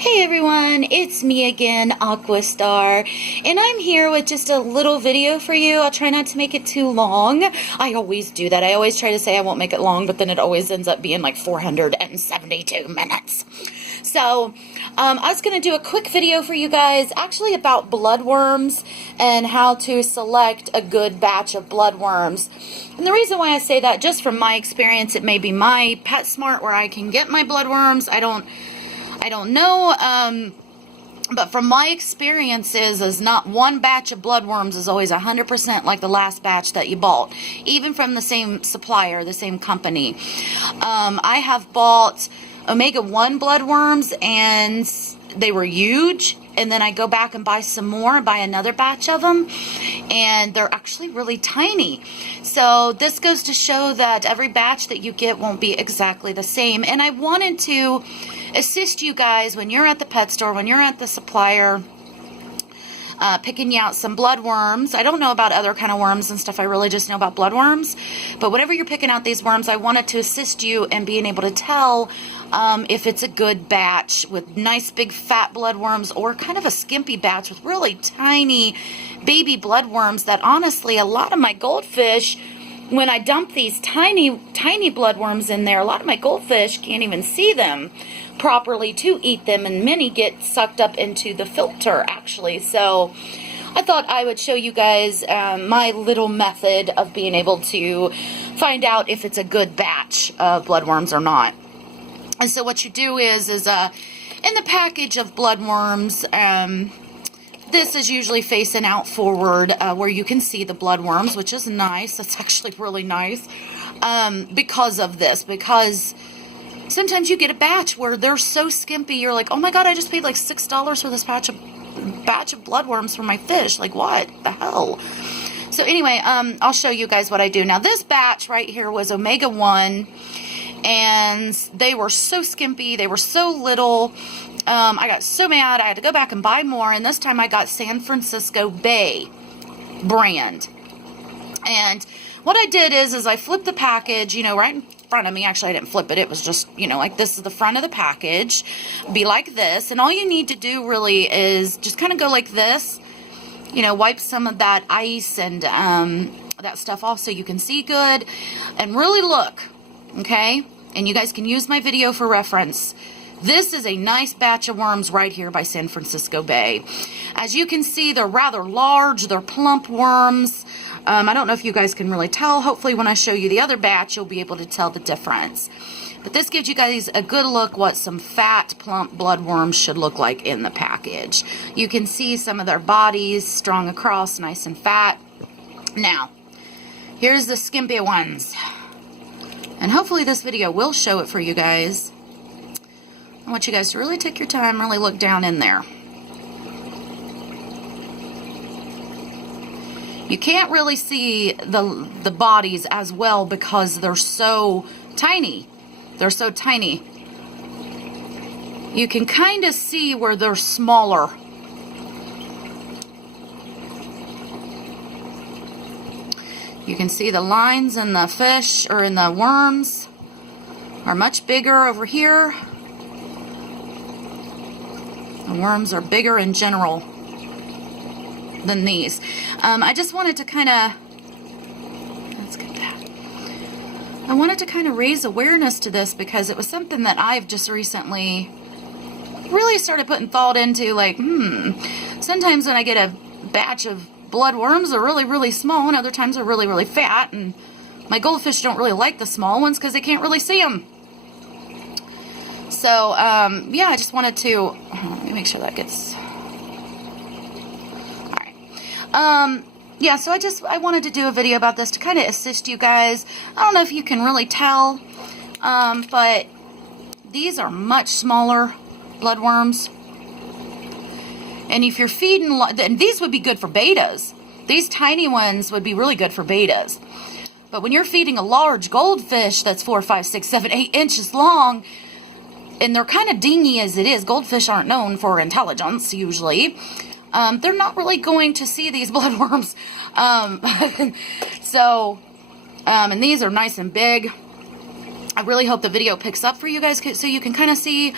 Hey everyone, it's me again, Aquastar, and I'm here with just a little video for you. I'll try not to make it too long. I always do that. I always try to say I won't make it long, but then it always ends up being like 472 minutes. So, I was going to do a quick video for you guys, actually about bloodworms and how to select a good batch of bloodworms. And the reason why I say that, just from my experience, it may be my PetSmart where I can get my bloodworms. I don't know, but from my experiences, is not one batch of bloodworms is always 100% like the last batch that you bought, even from the same supplier, the same company. I have bought omega-1 bloodworms, and they were huge, and then I go back and buy some more, buy another batch of them, and they're actually really tiny. So this goes to show that every batch that you get won't be exactly the same. And I wanted to assist you guys when you're at the pet store, when you're at the supplier, picking you out some bloodworms. I don't know about other kind of worms and stuff. I really just know about bloodworms. But whatever you're picking out these worms, I wanted to assist you in being able to tell if it's a good batch with nice big fat bloodworms, or kind of a skimpy batch with really tiny baby bloodworms that honestly, a lot of my goldfish, when I dump these tiny bloodworms in there, a lot of my goldfish can't even see them properly to eat them, and many get sucked up into the filter actually. So I thought I would show you guys my little method of being able to find out if it's a good batch of bloodworms or not. And so what you do is in the package of bloodworms, this is usually facing out forward where you can see the bloodworms, which is nice. That's actually really nice because of this, because sometimes you get a batch where they're so skimpy, you're like, oh my god, I just paid like $6 for this batch of bloodworms for my fish. Like, what the hell? So anyway, I'll show you guys what I do. Now, this batch right here was omega-1, and they were so skimpy, they were so little. I got so mad, I had to go back and buy more, and this time I got San Francisco Bay brand. And what I did is I flipped the package, you know, right in front of me. Actually, I didn't flip it. It was just, you know, like this is the front of the package. Be like this. And all you need to do really is just kind of go like this. You know, wipe some of that ice and that stuff off so you can see good. And really look, okay? And you guys can use my video for reference. This is a nice batch of worms right here by San Francisco Bay. As you can see, they're rather large. They're plump worms. I don't know if you guys can really tell. Hopefully when I show you the other batch, you'll be able to tell the difference. But this gives you guys a good look what some fat, plump bloodworms should look like in the package. You can see some of their bodies strung across, nice and fat. Now, here's the skimpy ones. And hopefully this video will show it for you guys. I want you guys to really take your time, really look down in there. You can't really see the bodies as well because they're so tiny. They're so tiny. You can kind of see where they're smaller. You can see the lines in the fish, or in the worms, are much bigger over here. The worms are bigger in general than these. I just wanted to kind of, let's get that. I wanted to kind of raise awareness to this because it was something that I've just recently really started putting thought into, like, sometimes when I get a batch of bloodworms, they're really, really small, and other times they're really, really fat, and my goldfish don't really like the small ones because they can't really see them. So, yeah, I just wanted to, let me make sure that gets, alright. Yeah, so I wanted to do a video about this to kind of assist you guys. I don't know if you can really tell, but these are much smaller bloodworms. And if you're feeding, and these would be good for betas. These tiny ones would be really good for betas. But when you're feeding a large goldfish that's 4, 5, 6, 7, 8 inches long, and they're kind of dingy as it is, goldfish aren't known for intelligence usually, they're not really going to see these bloodworms. And these are nice and big. I really hope the video picks up for you guys so you can kind of see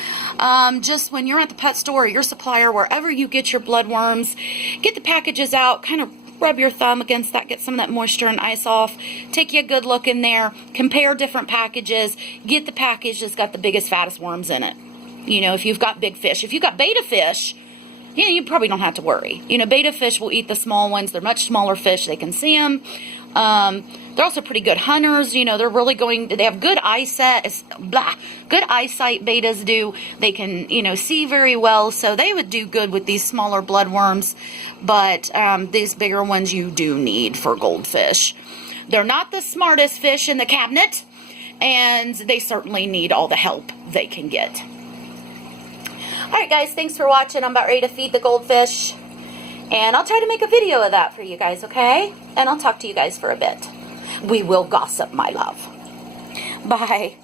just when you're at the pet store or your supplier, wherever you get your bloodworms, get the packages out, kind of rub your thumb against that, get some of that moisture and ice off, take you a good look in there, compare different packages, get the package that's got the biggest, fattest worms in it. You know, if you've got big fish. If you've got beta fish, you know, you probably don't have to worry. You know, beta fish will eat the small ones. They're much smaller fish. They can see them. They're also pretty good hunters. You know, they're really they have good eyesight. Good eyesight, betas do. They can, you know, see very well. So they would do good with these smaller bloodworms. But these bigger ones you do need for goldfish. They're not the smartest fish in the cabinet. And they certainly need all the help they can get. Alright guys, thanks for watching. I'm about ready to feed the goldfish. And I'll try to make a video of that for you guys, okay? And I'll talk to you guys for a bit. We will gossip, my love. Bye.